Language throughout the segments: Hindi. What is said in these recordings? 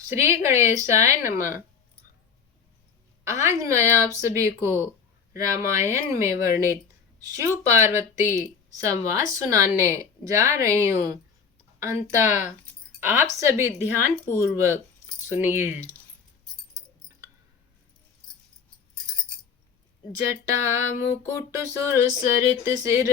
श्री गणेशाय नमः। आज मैं आप सभी को रामायण में वर्णित शिव पार्वती संवाद सुनाने जा रही हूँ। अंतः आप सभी ध्यान पूर्वक सुनिए। जटा मुकुट सुर सरित सिर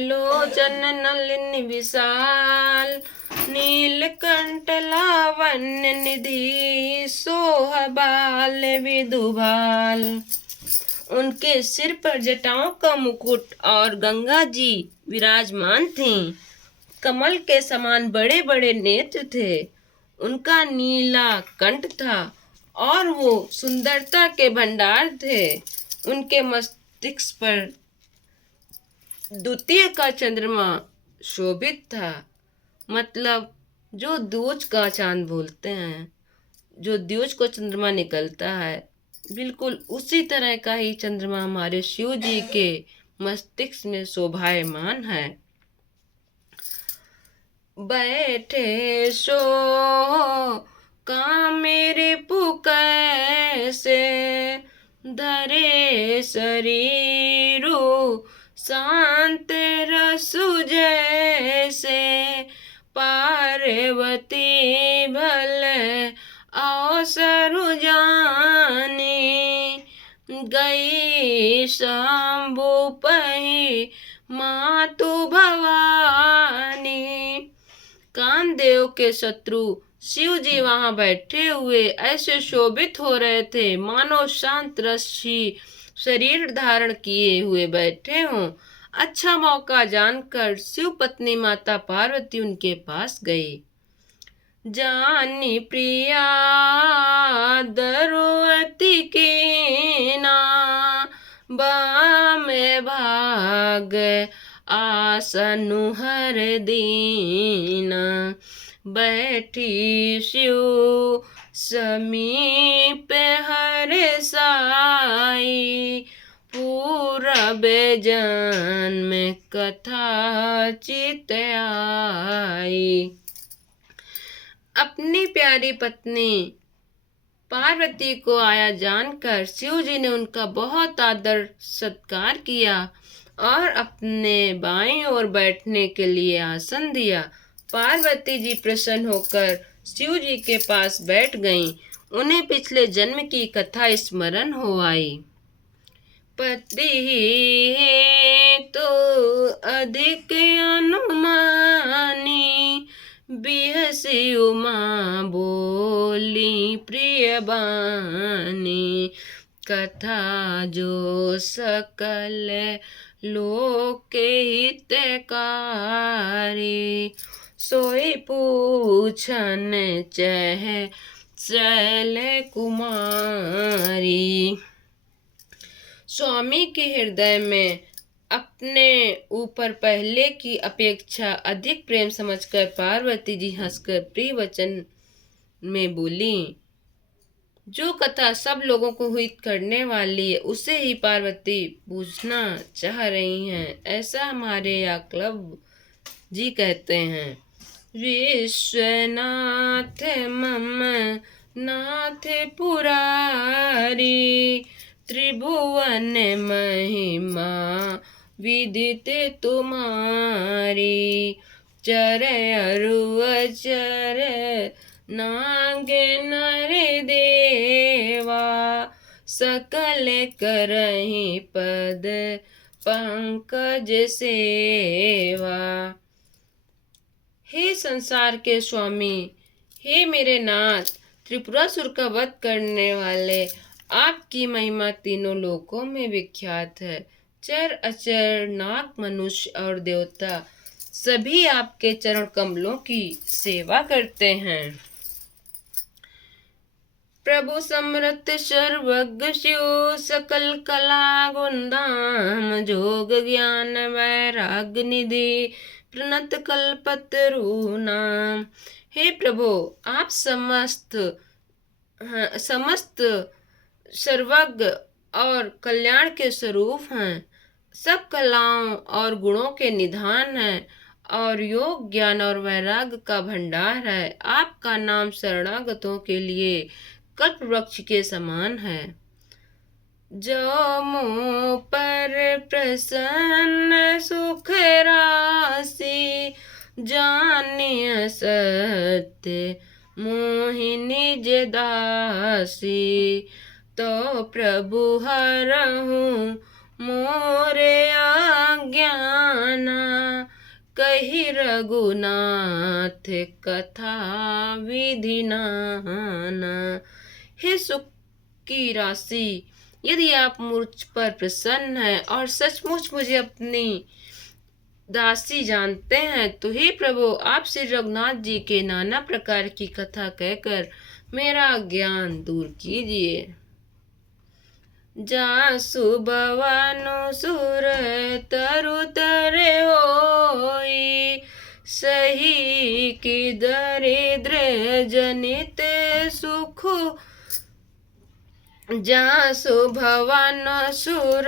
लोचन नलिन विशाल नीलकंठ लावण्य निधि सोह बाल विधुभाल। उनके सिर पर जटाओं का मुकुट और गंगा जी विराजमान थीं। कमल के समान बड़े बड़े नेत्र थे। उनका नीला कंठ था और वो सुंदरता के भंडार थे। उनके मस्तिष्क पर द्वितीय का चंद्रमा शोभित था, मतलब जो द्विज का चांद बोलते हैं, जो द्विज को चंद्रमा निकलता है, बिल्कुल उसी तरह का ही चंद्रमा हमारे शिव जी के मस्तिष्क में शोभायमान है। बैठे सो का मेरे पुकैसे धरे शरीरु शांत रसु जैसे पार्वती भल अवसरु जानी गई शंभु पही मातु भवानी। कामदेव के शत्रु शिव जी वहां बैठे हुए ऐसे शोभित हो रहे थे मानो शांत रसी शरीर धारण किए हुए बैठे हों। अच्छा मौका जानकर शिव पत्नी माता पार्वती उनके पास गई। जानी प्रिया दरुअति कीना बामे भाग आसनु हर दीना। बैठी शिव समीप हर साई पूरब जन्म कथा चित आई। अपनी प्यारी पत्नी पार्वती को आया जानकर शिव जी ने उनका बहुत आदर सत्कार किया और अपने बाईं ओर बैठने के लिए आसन दिया। पार्वती जी प्रसन्न होकर शिव जी के पास बैठ गईं। उन्हें पिछले जन्म की कथा स्मरण हो आई। पति तो अधिक अनुमानी बिहसी उमा बोली प्रिय बानी। कथा जो सकल लोक हितकारी सोई पूछन चह चल कुमारी। स्वामी के हृदय में अपने ऊपर पहले की अपेक्षा अधिक प्रेम समझकर पार्वती जी हंसकर प्रिय वचन में बोली। जो कथा सब लोगों को हित करने वाली है उसे ही पार्वती पूछना चाह रही हैं, ऐसा हमारे याकलब जी कहते हैं। विश्वनाथ मम नाथ पुरारी त्रिभुवन महिमा विदित तुम्हारी। चर अरु अचर नाग नर देवा सकल करहि पद पंकज सेवा। हे संसार के स्वामी, हे मेरे नाथ, त्रिपुरासुर का वध करने वाले, आपकी महिमा तीनों लोकों में विख्यात है। चर अचर नाग मनुष्य और देवता सभी आपके चरण कमलों की सेवा करते हैं। प्रभु समृत सर्वज्ञ शिव सकल कला गुण धाम जोग ज्ञान वैराग्य निधि प्रणत कल्पतरु नाम। हे प्रभु, आप समस्त सर्वज्ञ और कल्याण के स्वरूप हैं, सब कलाओं और गुणों के निधान हैं और योग ज्ञान और वैराग्य का भंडार है। आपका नाम शरणागतों के लिए कल्प वृक्ष के समान है। जो मुँह पर प्रसन्न सुख राशि, जानिय सत्य मोहि निज दासी। तो प्रभु हरहु मोरे अज्ञाना, कही रघुनाथ कथा विधि नाना। हे सुख की राशि, यदि आप मुझ पर प्रसन्न हैं और सचमुच मुझे अपनी दासी जानते हैं, तो हे प्रभु आप श्री रघुनाथ जी के नाना प्रकार की कथा कहकर मेरा ज्ञान दूर कीजिए। जासु भवानु सुर तरु तरे होई, सही की दरिद्र जनित सुख। जासु भवन सुर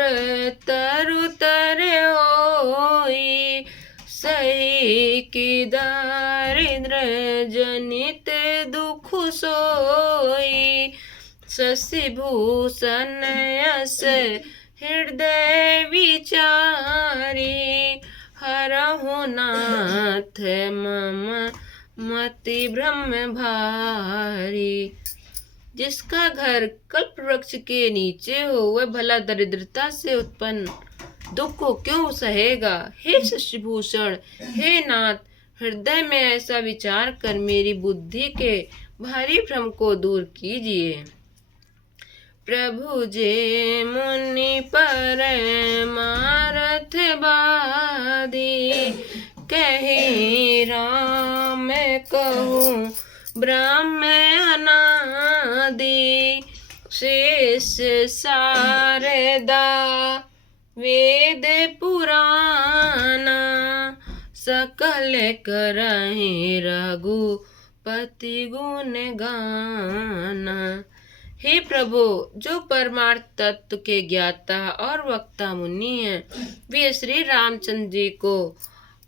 तरु तरे होई, सही की दारिद्र जनित दुख सोई। शशि भूषण यस हृदय विचारी, हरहु नाथ मम मति भ्रम भारी। जिसका घर कल्प वृक्ष के नीचे हो, वह भला दरिद्रता से उत्पन्न दुख को क्यों सहेगा। हे शशिभूषण, हे नाथ, हृदय में ऐसा विचार कर मेरी बुद्धि के भारी भ्रम को दूर कीजिए। प्रभु जे मुनि पर मारथ बादी, कहे राम कहूँ ब्रह्म अनादि। शेष शारदा वेद पुराना, सकल करहि रघुपति गुण गाना। हे प्रभु, जो परमार्थ तत्व के ज्ञाता और वक्ता मुनि हैं, वे श्री रामचंद्र जी को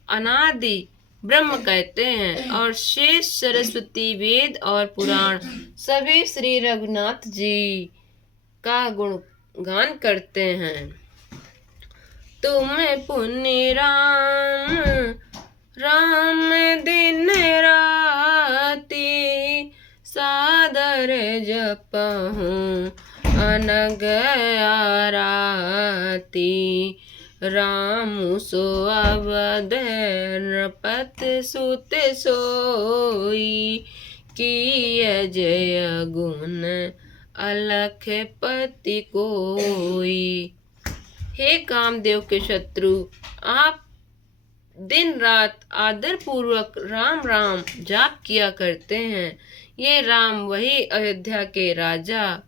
अनादि ब्रह्म कहते हैं, और शेष सरस्वती वेद और पुराण सभी श्री रघुनाथ जी का गुणगान करते हैं। तुम पुण्य राम राम दिन राति, सादर जपहूँ अनग आराती। राम सो अवध नृपति सुत सोई, किय जय गुण अलख पति कोई। हे कामदेव के शत्रु, आप दिन रात आदर पूर्वक राम राम जाप किया करते हैं। ये राम वही अयोध्या के राजा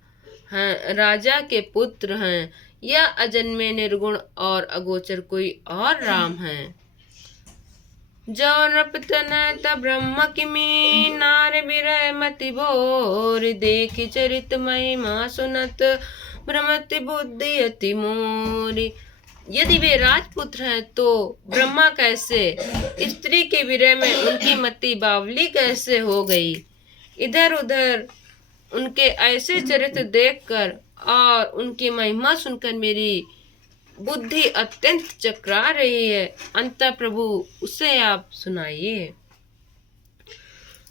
हैं, राजा के पुत्र हैं, या अजन्मे निर्गुण और अगोचर कोई और राम हैं। जो नृपतन त ब्रह्म किमी, नार विरह मति भोर। देखि चरित महिमा सुनत, भ्रमति बुद्धि अति मोरी। यदि वे राजपुत्र हैं तो ब्रह्मा कैसे, स्त्री के विरह में उनकी मति बावली कैसे हो गई। इधर उधर उनके ऐसे चरित्र देखकर और उनकी महिमा सुनकर मेरी बुद्धि अत्यंत चकरा रही है। अंतः प्रभु उसे आप सुनाइए।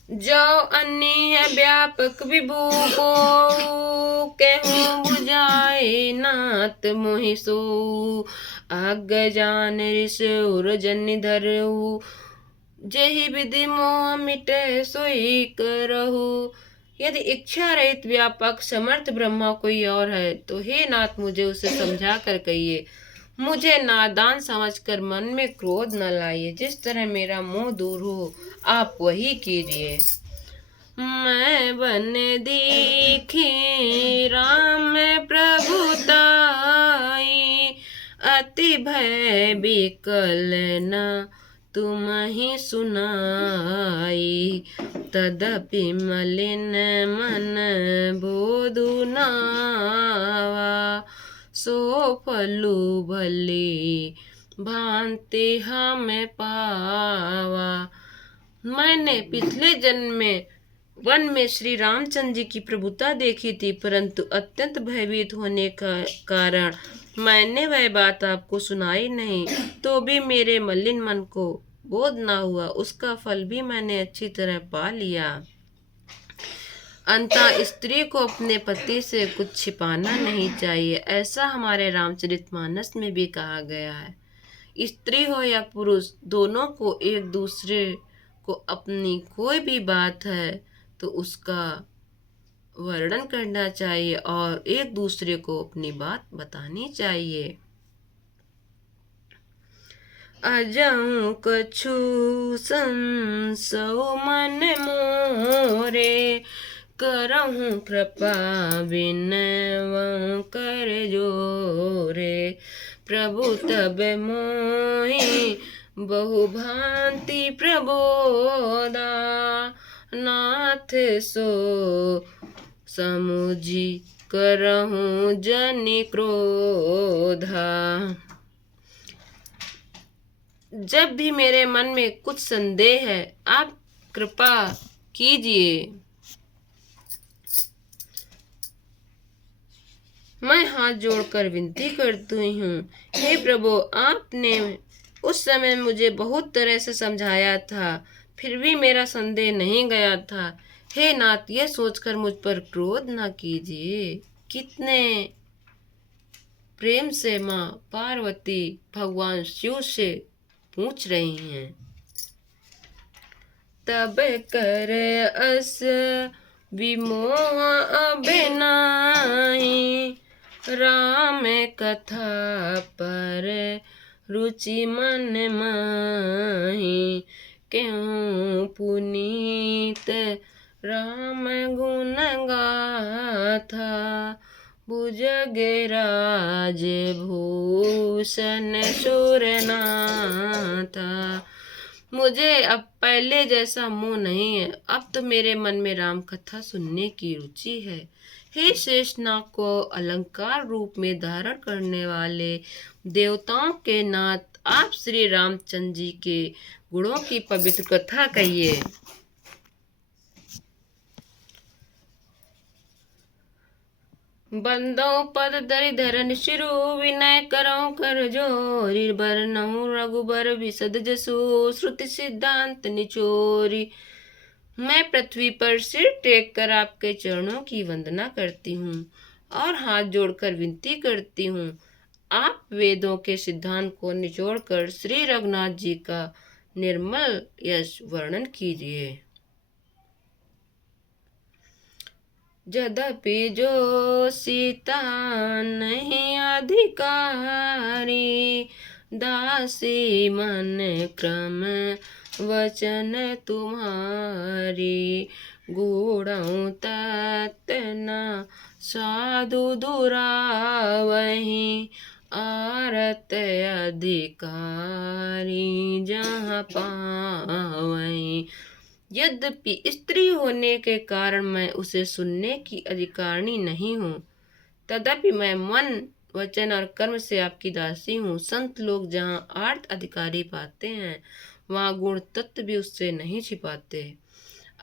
जो अन्य व्यापक विभू को, कहूँ बुझाए नाथ मोहि सो। अग जान ऋष उर जन धरऊ, जहि विधि मोह मिटे सोई करहु। यदि इच्छा रहित व्यापक समर्थ ब्रह्मा कोई और है, तो हे नाथ मुझे उसे समझा कर कहिए। मुझे नादान समझकर मन में क्रोध न लाइए। जिस तरह मेरा मोह दूर हो, आप वही कीजिए। मैं बन दीखी राम प्रभुताई, अति भय विकल न तुम ही सुनाई। तदपि मलिन मन बोधु नावा, सो फलु भले भांति हमें पावा। मैंने पिछले जन्म में वन में श्री रामचंद्र जी की प्रभुता देखी थी, परंतु अत्यंत भयभीत होने का कारण मैंने वह बात आपको सुनाई नहीं। तो भी मेरे मलिन मन को बोध न हुआ, उसका फल भी मैंने अच्छी तरह पा लिया। अंततः स्त्री को अपने पति से कुछ छिपाना नहीं चाहिए, ऐसा हमारे रामचरितमानस में भी कहा गया है। स्त्री हो या पुरुष, दोनों को एक दूसरे को अपनी कोई भी बात है तो उसका वर्णन करना चाहिए और एक दूसरे को अपनी बात बतानी चाहिए। अजहु कछु संसौ मन मोरे, करहु कृपा बिनवहु कर जोरे। प्रभु तब मोहि बहु भांति प्रबोधा, नाथ सो समुझी करहु जनि क्रोधा। जब भी मेरे मन में कुछ संदेह है, आप कृपा कीजिए। मैं हाथ जोड़कर विनती करती हूँ, हे प्रभु, आपने उस समय मुझे बहुत तरह से समझाया था, फिर भी मेरा संदेह नहीं गया था। हे नाथ, यह सोचकर मुझ पर क्रोध न कीजिए। कितने प्रेम से माँ पार्वती भगवान शिव से पूछ रही हैं। तब कर अस विमोह अब नाही, राम कथा पर रुचि मन माही। क्यों पुनीत राम गुण गाथा, भुजगराज भूषण सुरनाथा। मुझे अब पहले जैसा मोह नहीं है, अब तो मेरे मन में राम कथा सुनने की रुचि है। हे शेषनाग को अलंकार रूप में धारण करने वाले देवताओं के नाथ, आप श्री रामचंद्र जी के गुणों की पवित्र कथा कहिए। बंदो पद धरि धरन शिरु, विनय करौ कर जोरी। बरनहु रघुबर विशद जसु, श्रुति सिद्धांत निचोरी। मैं पृथ्वी पर सिर टेक कर आपके चरणों की वंदना करती हूँ और हाथ जोड़कर विनती करती हूँ, आप वेदों के सिद्धांत को निचोड़कर श्री रघुनाथ जी का निर्मल यश वर्णन कीजिए। यद्यपि जो सीता नहीं अधिकारी, दासी मन क्रम वचन तुम्हारी। गूढ़ऊ तत् न साधु दुरावही, आरत अधिकारी जहाँ पावहीं। यद्यपि स्त्री होने के कारण मैं उसे सुनने की अधिकारिणी नहीं हूँ, तथापि मैं मन वचन और कर्म से आपकी दासी हूँ। संत लोग जहाँ आर्त अधिकारी पाते हैं, वहाँ गुण तत्व भी उससे नहीं छिपाते।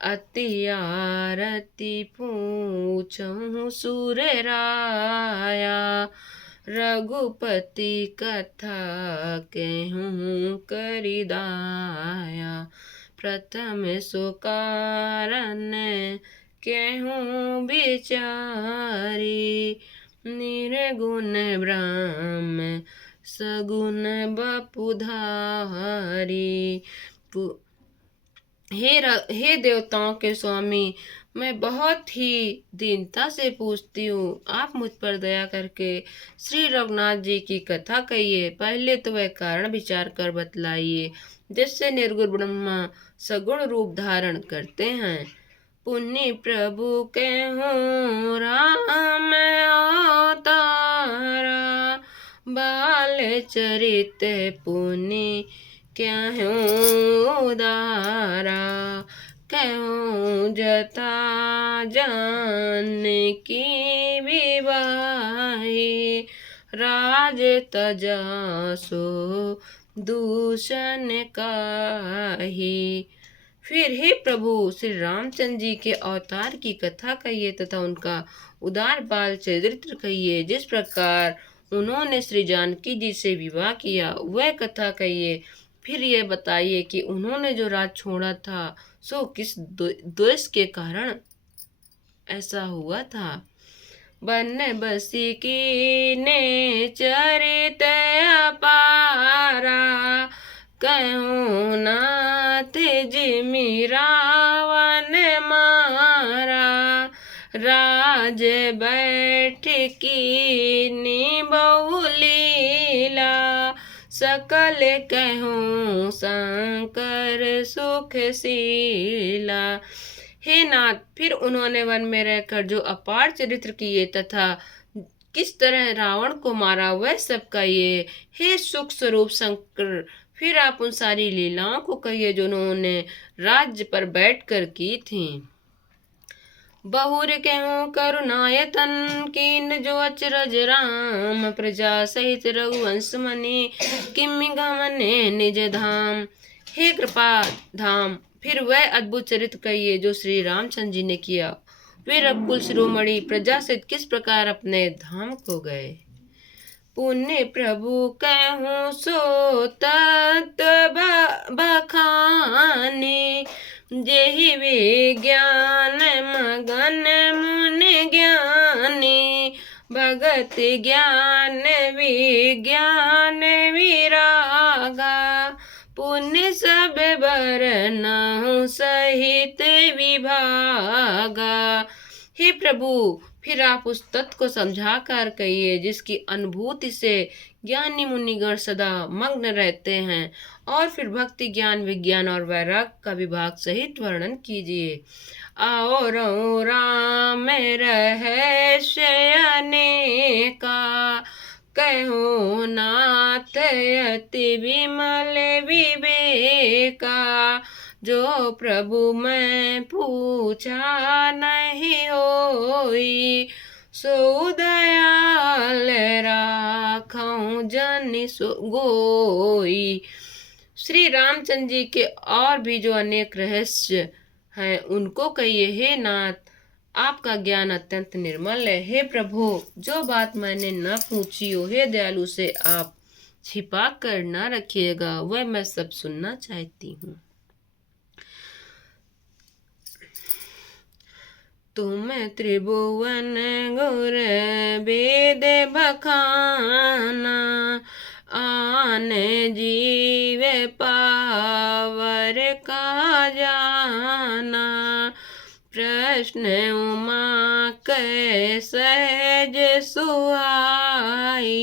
अति आरती पूछूं सुर राया, रघुपति कथा कहूँ करि दाया। प्रथम सो कारण कहूँ बिचारी, निर्गुण ब्रह्म सगुण बपुधारी। हे देवताओं के स्वामी, मैं बहुत ही दीनता से पूछती हूँ, आप मुझ पर दया करके श्री रघुनाथ जी की कथा कहिए। पहले तो वह कारण विचार कर बतलाइए, जिससे निर्गुण ब्रह्मा सगुण रूप धारण करते हैं। पुण्य प्रभु कहूँ राम अवतारा, बाल चरित पुण्य कहूँ उदारा। कहूँ जता जानकी विवाही, राज तजासो दूषण काही। फिर हे प्रभु श्री रामचंद्र जी के अवतार की कथा कहिए तथा उनका उदार बाल चरित्र कहिए। जिस प्रकार उन्होंने श्री जानकी जी से विवाह किया वह कथा कहिए। फिर यह बताइए कि उन्होंने जो राज छोड़ा था सो किस द्वेष के कारण ऐसा हुआ था। बन बसी की ने चरित अपारा, कहूँ नाथ जिमि रावण मारा। राज बैठ की बहु लीला, सकल कहूँ शंकर सुखशीला। हे नाथ, फिर उन्होंने वन में रहकर जो अपार चरित्र किए तथा किस तरह रावण को मारा वह सब कहिए। हे सुख स्वरूप शंकर, फिर आप उन सारी लीलाओं को कहिए जो उन्होंने राज्य पर बैठकर की थी। बहुर कहूँ करुणायतन कीन जो अचरज राम, प्रजा सहित रघुवंश मनि किमि गमने निज धाम। हे कृपा धाम, फिर वह अद्भुत चरित्र कहिए जो श्री रामचंद्र जी ने किया। वे रघुकुल शिरोमणि प्रजा सहित किस प्रकार अपने धाम को गए। पुण्य प्रभु कहूँ सो तत्व बखानी, जेहि विज्ञान मगन मुनि ज्ञानी। भगत ज्ञान विज्ञान विरागा, पुण्य सब बरनहुँ सहित विभागा। हे प्रभु, फिर आप उस तत्व को समझा कर कहिए जिसकी अनुभूति से ज्ञानी मुनिगण सदा मग्न रहते हैं। और फिर भक्ति ज्ञान विज्ञान और वैराग का विभाग सहित वर्णन कीजिए। और राम रहस्य अनेका, कहूँ नाथ अति विमल विवेका। जो प्रभु मैं पूछा नहीं होई, सो दयाल राखऊं जन गोई। श्री रामचंद्र जी के और भी जो अनेक रहस्य हैं उनको कहिए। हे नाथ, आपका ज्ञान अत्यंत निर्मल है। हे प्रभु, जो बात मैंने न पूछी हो हे दयालु से आप छिपा कर न रखिएगा, वह मैं सब सुनना चाहती हूँ। तुम त्रिभुवन गुर वेद बखाना, आन जीव पावर का जाना। प्रश्न उमा कै सहज सुहाई,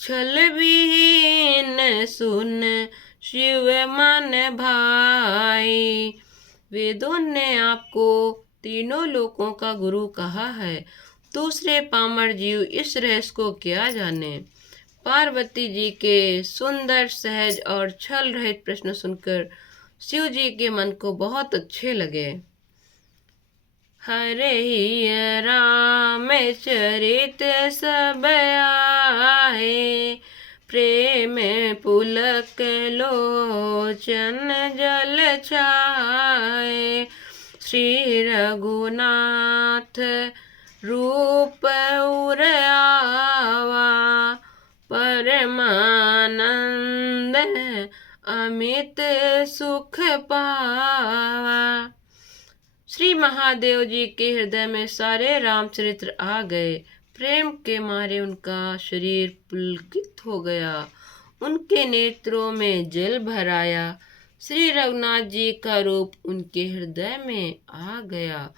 छल विहीन सुन शिव मन भाई। वेदों ने आपको तीनों लोकों का गुरु कहा है, दूसरे पामर जीव इस रहस्य को क्या जाने। पार्वती जी के सुंदर सहज और छल रहित प्रश्न सुनकर शिव जी के मन को बहुत अच्छे लगे। हरे राम चरित सब आए, प्रेम पुलक लोचन जल छाए। श्री रघुनाथ रूप उर आवा, परमानंद अमित सुख पावा। श्री महादेव जी के हृदय में सारे रामचरित्र आ गए। प्रेम के मारे उनका शरीर पुलकित हो गया, उनके नेत्रों में जल भर आया। श्री रघुनाथ जी का रूप उनके हृदय में आ गया,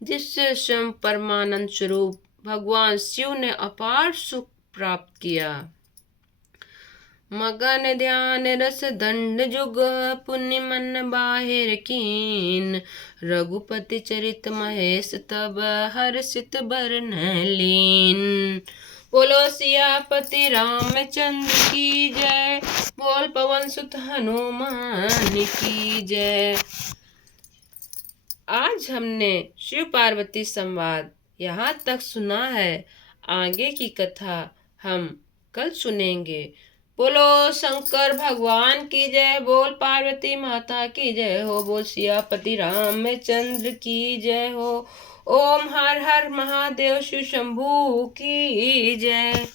जिससे स्वयं परमानंद स्वरूप भगवान शिव ने अपार सुख प्राप्त किया। मगन ध्यान रस दंड जुग, पुण्य मन बाहिर कीन। रघुपति चरित महेश तब हर्षित बरन लीन। बोलो सियापति रामचंद्र की जय, बोल पवन सुत हनुमान की जय। आज हमने शिव पार्वती संवाद यहाँ तक सुना है। आगे की कथा हम कल सुनेंगे। बोलो शंकर भगवान की जय, बोल पार्वती माता की जय हो, बोल सियापति रामचंद्र की जय हो। ओम हर हर महादेव शिव शंभू की जय।